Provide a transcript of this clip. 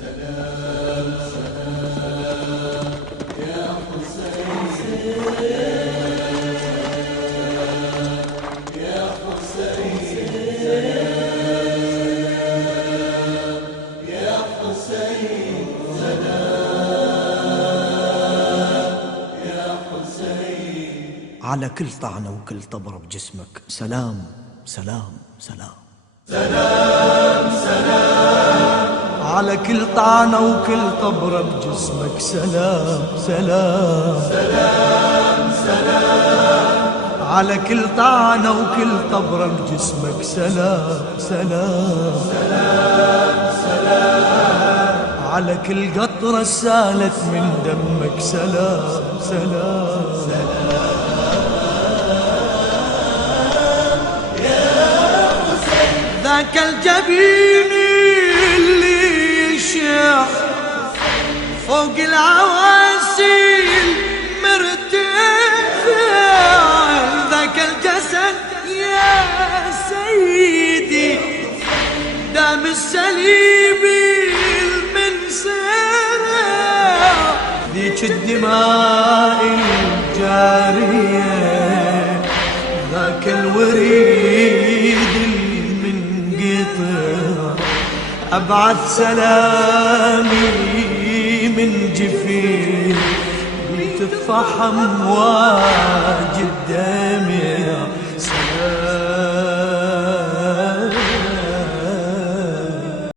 سلام سلام يا حسين، يا حسين، يا حسين، سلام يا حسين. على كل طعنة وكل طبرة بجسمك سلام سلام سلام. سلام سلام على كل طعنة وكل طبرة بجسمك سلام سلام سلام سلام. على كل طعنة وكل طبرة بجسمك سلام سلام سلام سلام. على كل قطرة سالت من دمك سلام سلام سلام يا حسين. ذاك الجبين اللي يشع فوق العواسيل مرتفع، ذاك الجسد يا سيدي دام السليب المنسرع، ذيك الدماء الجارية ذاك الوريد المنقطع، أبعث سلامي من جفين بتفحم واجد دمع،